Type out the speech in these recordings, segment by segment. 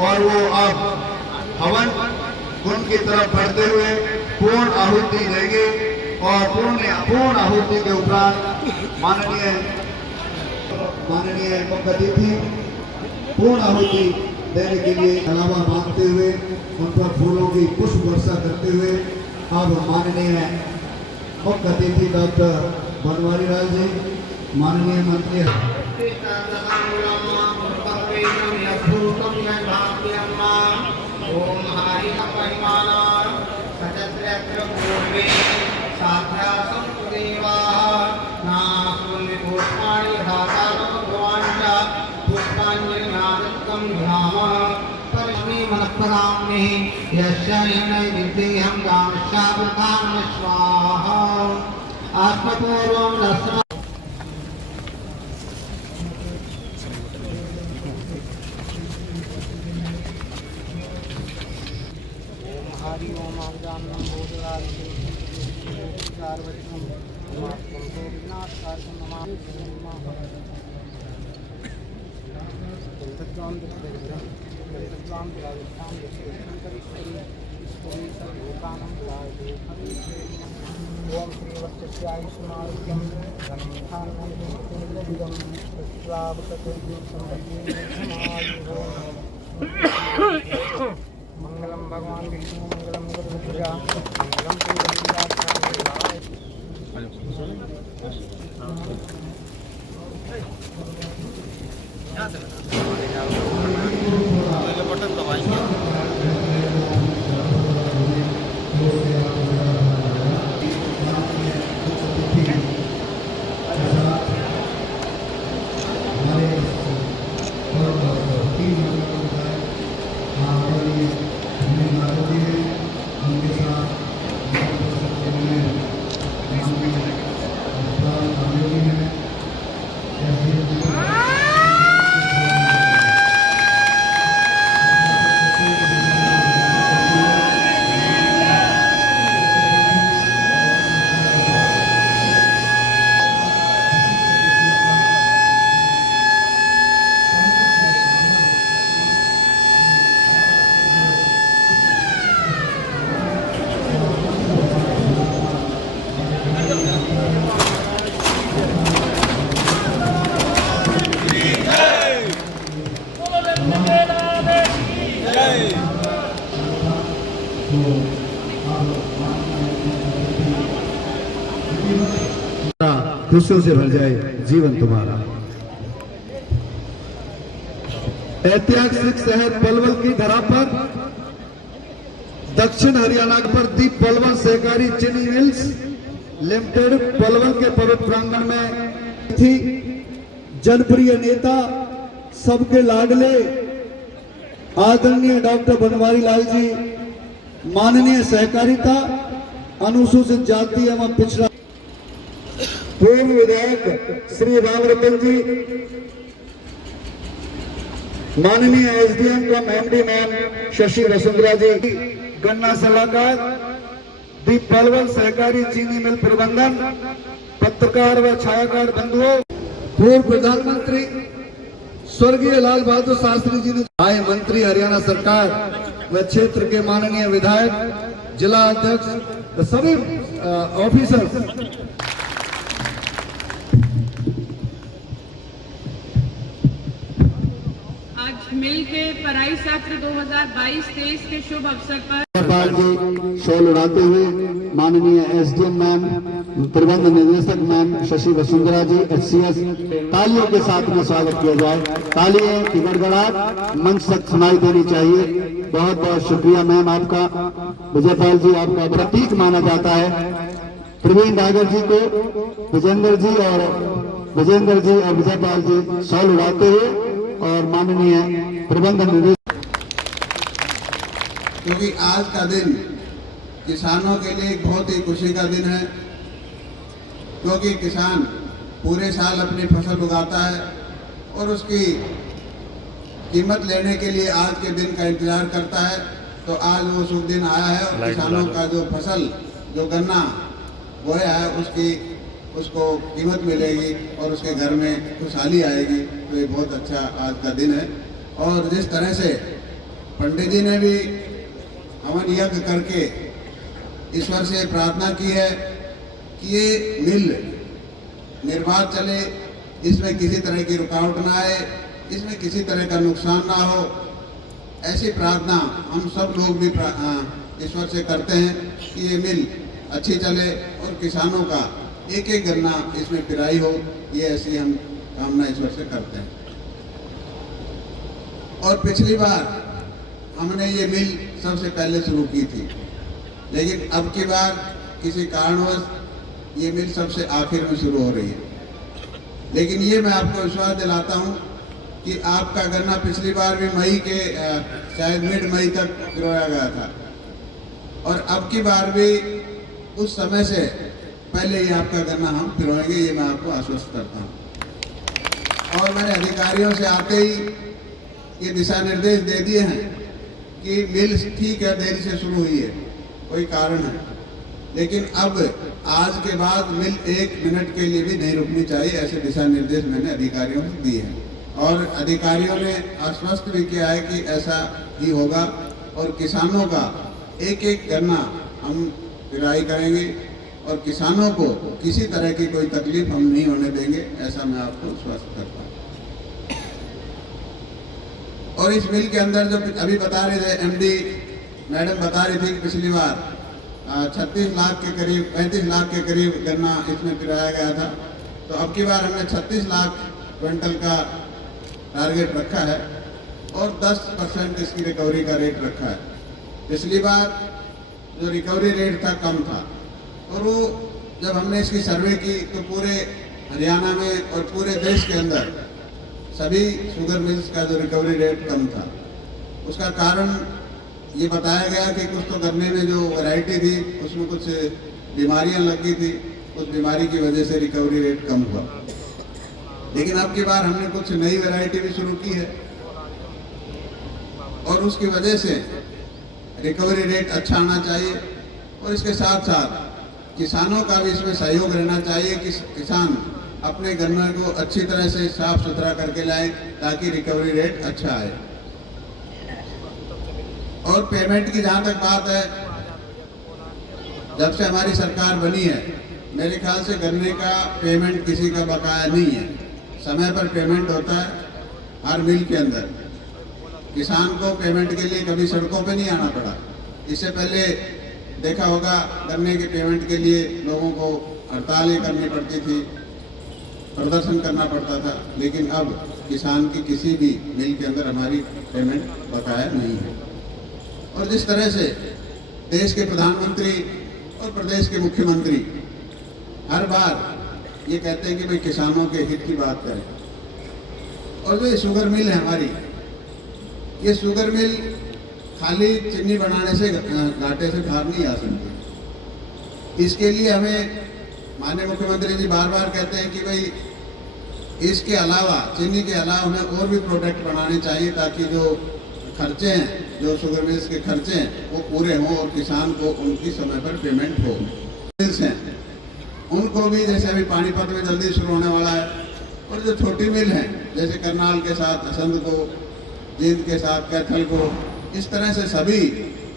और वो अब हवन कुंड की तरफ बढ़ते हुए पूर्ण आहुति देंगे और पूर्ण आहुति के उपरांत माननीय मुख्य अतिथि पूर्ण आहुति देने के लिए अलावा मांगते हुए उन पर फूलों की पुष्प वर्षा करते हुए अब माननीय मुख्य अतिथि डॉक्टर बनवारी लाल जी, माननीय मंत्री ओम हरि परिमाना सचत्रत्र पूर्वे साध्यासं देवाः नास्मि पुष्पाणि धातानो भगवान् च पुष्पाञ्जलिनादत्तं ध्यामः परस्मै मनःपराम्नि यस्य येन विद्येहं गामश्चावृतां स्वाहा आत्मपूर्वं रस्म हरि ओम आज्ञानं बोधराजं सार्वजनिकं मात्रं तो विनाशकारकं नमामि तत्त्वां तत्त्वां राजस्थान करीश्वरी ईश्वरी सर्वलोकानां प्रायते ओम श्री वत्स्याय सुमार्गं धनधानं पुण्यदिगं तत्त्वावततं संपत्तिं मंगलम भगवान विष्णु मंगलम गुरुदेव मंगलम बटन दबाएंगे खुशियों से भर जाए जीवन तुम्हारा। ऐतिहासिक शहर पलवल की धरा पर दक्षिण हरियाणा पर दीप पलवल सहकारी चीनी मिल्स लिमिटेड पलवल के पवित्र प्रांगण में थी। जनप्रिय नेता सबके लाडले आदरणीय डॉक्टर बनवारी लाल जी, माननीय सहकारिता अनुसूचित जाति एवं पिछड़ा पूर्व विधायक श्री राम रतन जी, माननीय एसडीएम कम एमडी मैम शशि वसुंधरा जी, गन्ना सलाहकार दीप पलवल सहकारी चीनी मिल प्रबंधन, पत्रकार व छायाकार बंधुओं, पूर्व प्रधानमंत्री स्वर्गीय लाल बहादुर शास्त्री जी ने आए मंत्री हरियाणा सरकार व क्षेत्र के माननीय विधायक, जिला अध्यक्ष, सभी ऑफिसर्स, मिल के पढ़ाई सत्र 2022-23 के शुभ अवसर पर शॉल उड़ाते हुए माननीय एसडीएम मैम, प्रबंध निदेशक मैम शशि वसुंधरा जी, एचसीएस, तालियों के साथ में स्वागत किया जाए। तालियां की गड़गड़ाहट मंच तक सुनाई देनी चाहिए। बहुत बहुत शुक्रिया मैम आपका। विजयपाल जी आपका प्रतीक माना जाता है। प्रवीण डागर जी को विजेंद्र जी और विजयपाल जी शॉल उड़ाते हुए और माननीय प्रबंध निदेशक। क्योंकि आज का दिन किसानों के लिए एक बहुत ही खुशी का दिन है, क्योंकि किसान पूरे साल अपनी फसल उगाता है और उसकी कीमत लेने के लिए आज के दिन का इंतजार करता है। तो आज वो शुभ दिन आया है और किसानों का जो फसल जो गन्ना बोया है उसको कीमत मिलेगी और उसके घर में खुशहाली आएगी। तो ये बहुत अच्छा आज का दिन है। और जिस तरह से पंडित जी ने भी हवन यज्ञ करके ईश्वर से प्रार्थना की है कि ये मिल निर्बाध चले, इसमें किसी तरह की रुकावट ना आए, इसमें किसी तरह का नुकसान ना हो, ऐसी प्रार्थना हम सब लोग भी ईश्वर से करते हैं कि ये मिल अच्छी चले और किसानों का एक एक गन्ना इसमें पिराई हो। ये ऐसी हम कामना ईश्वर से करते हैं। और पिछली बार हमने ये मिल सबसे पहले शुरू की थी, लेकिन अब की बार किसी कारणवश ये मिल सबसे आखिर में शुरू हो रही है। लेकिन ये मैं आपको विश्वास दिलाता हूँ कि आपका गन्ना पिछली बार भी मई के शायद मिड मई तक पिरोया गया था और अब की बार भी उस समय से पहले ही आपका गन्ना हम पिरोएंगे, ये मैं आपको आश्वस्त करता हूँ। और मैंने अधिकारियों से आते ही ये दिशा निर्देश दे दिए हैं कि मिल ठीक है देरी से शुरू हुई है, कोई कारण है, लेकिन अब आज के बाद मिल 1 मिनट के लिए भी नहीं रुकनी चाहिए। ऐसे दिशा निर्देश मैंने अधिकारियों को दिए हैं और अधिकारियों ने आश्वस्त भी किया है कि ऐसा ही होगा और किसानों का एक एक गन्ना हम पिराई करेंगे और किसानों को किसी तरह की कोई तकलीफ हम नहीं होने देंगे, ऐसा मैं आपको आश्वस्त करता हूँ। और इस मिल के अंदर जो अभी बता रहे थे एमडी मैडम बता रही थी कि पिछली बार 36 लाख के करीब 35 लाख के करीब गन्ना इसमें पिराया गया था। तो अब की बार हमने 36 लाख क्विंटल का टारगेट रखा है और 10% इसकी रिकवरी का रेट रखा है। पिछली बार जो रिकवरी रेट था कम था और वो जब हमने इसकी सर्वे की तो पूरे हरियाणा में और पूरे देश के अंदर सभी शुगर मिल्स का जो रिकवरी रेट कम था। उसका कारण ये बताया गया कि कुछ तो गन्ने में जो वैरायटी थी उसमें कुछ बीमारियां लगी थी, उस बीमारी की वजह से रिकवरी रेट कम हुआ। लेकिन अब की बार हमने कुछ नई वैरायटी भी शुरू की है और उसकी वजह से रिकवरी रेट अच्छा आना चाहिए और इसके साथ साथ किसानों का भी इसमें सहयोग रहना चाहिए कि किसान अपने गन्ने को अच्छी तरह से साफ सुथरा करके लाए ताकि रिकवरी रेट अच्छा आए। और पेमेंट की जहाँ तक बात है, जब से हमारी सरकार बनी है मेरे ख्याल से गन्ने का पेमेंट किसी का बकाया नहीं है, समय पर पेमेंट होता है हर मिल के अंदर। किसान को पेमेंट के लिए कभी सड़कों पे नहीं आना पड़ा। इससे पहले देखा होगा गन्ने के पेमेंट के लिए लोगों को हड़तालें करनी पड़ती थी, प्रदर्शन करना पड़ता था, लेकिन अब किसान की किसी भी मिल के अंदर हमारी पेमेंट बकाया नहीं है। और जिस तरह से देश के प्रधानमंत्री और प्रदेश के मुख्यमंत्री हर बार ये कहते हैं कि भाई किसानों के हित की बात करें, और जो ये शुगर मिल है हमारी, ये शुगर मिल खाली चीनी बनाने से घाटे से बाहर नहीं आ सकती। इसके लिए हमें माननीय मुख्यमंत्री जी बार बार कहते हैं कि भाई इसके अलावा चीनी के अलावा हमें और भी प्रोडक्ट बनाने चाहिए ताकि जो खर्चे हैं, जो शुगर मिल्स के खर्चे हैं वो पूरे हों और किसान को उनकी समय पर पेमेंट हो। मिल्स हैं उनको भी, जैसे अभी पानीपत में जल्दी शुरू होने वाला है, और जो छोटी मिल हैं जैसे करनाल के साथ असंध को, जींद के साथ कैथल को, इस तरह से सभी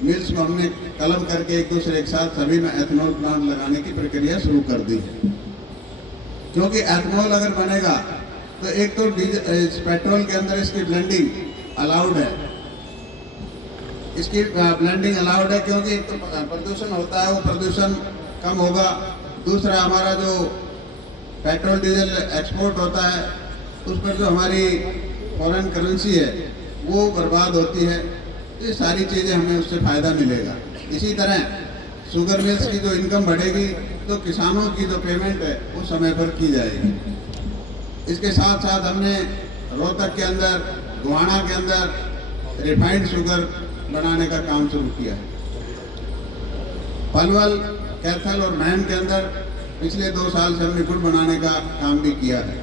मिल्स को हमने कलब करके एक दूसरे के साथ सभी में एथेनॉल प्लांट लगाने की प्रक्रिया शुरू कर दी है। क्योंकि एथेनॉल अगर बनेगा तो एक तो पेट्रोल के अंदर इसकी ब्लेंडिंग अलाउड है, इसकी ब्लेंडिंग अलाउड है क्योंकि एक तो प्रदूषण होता है, वो प्रदूषण कम होगा। दूसरा, हमारा जो पेट्रोल डीजल एक्सपोर्ट होता है उस पर जो हमारी फॉरेन करेंसी है वो बर्बाद होती है। तो ये सारी चीज़ें हमें उससे फ़ायदा मिलेगा। इसी तरह शुगर मिल्स की जो इनकम बढ़ेगी तो किसानों की जो पेमेंट है वो समय पर की जाएगी। इसके साथ साथ हमने रोहतक के अंदर, गोहाना के अंदर रिफाइंड शुगर बनाने का काम शुरू किया है। पलवल, कैथल और महम के अंदर पिछले 2 साल से हमने गुड़ बनाने का काम भी किया है।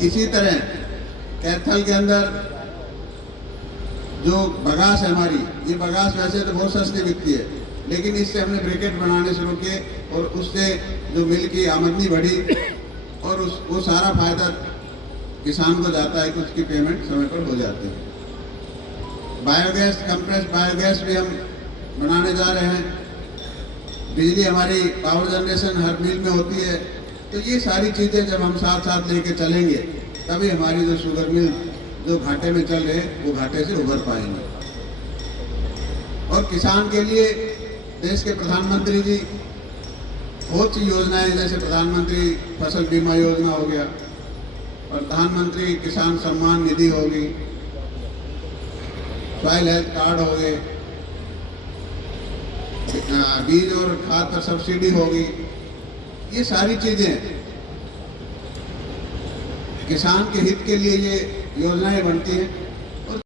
इसी तरह कैथल के अंदर जो बगास है हमारी, ये बगास वैसे तो बहुत सस्ती बिकती है, लेकिन इससे हमने ब्रिकेट बनाने शुरू किए और उससे जो मिल की आमदनी बढ़ी और वो सारा फायदा किसान को जाता है कि उसकी पेमेंट समय पर हो जाती है। बायोगैस, कंप्रेस बायोगैस भी हम बनाने जा रहे हैं। बिजली हमारी पावर जनरेशन हर मिल में होती है। तो ये सारी चीज़ें जब हम साथ साथ लेके चलेंगे तभी हमारी जो शुगर मिल जो घाटे में चल रहे हैं वो घाटे से उभर पाएंगे। और किसान के लिए देश के प्रधानमंत्री जी बहुत सी योजनाएं, जैसे प्रधानमंत्री फसल बीमा योजना हो गया, प्रधानमंत्री किसान सम्मान निधि होगी, सॉइल हेल्थ कार्ड हो गए, बीज और खाद पर सब्सिडी होगी। ये सारी चीजें किसान के हित के लिए ये योजनाएं बनती हैं।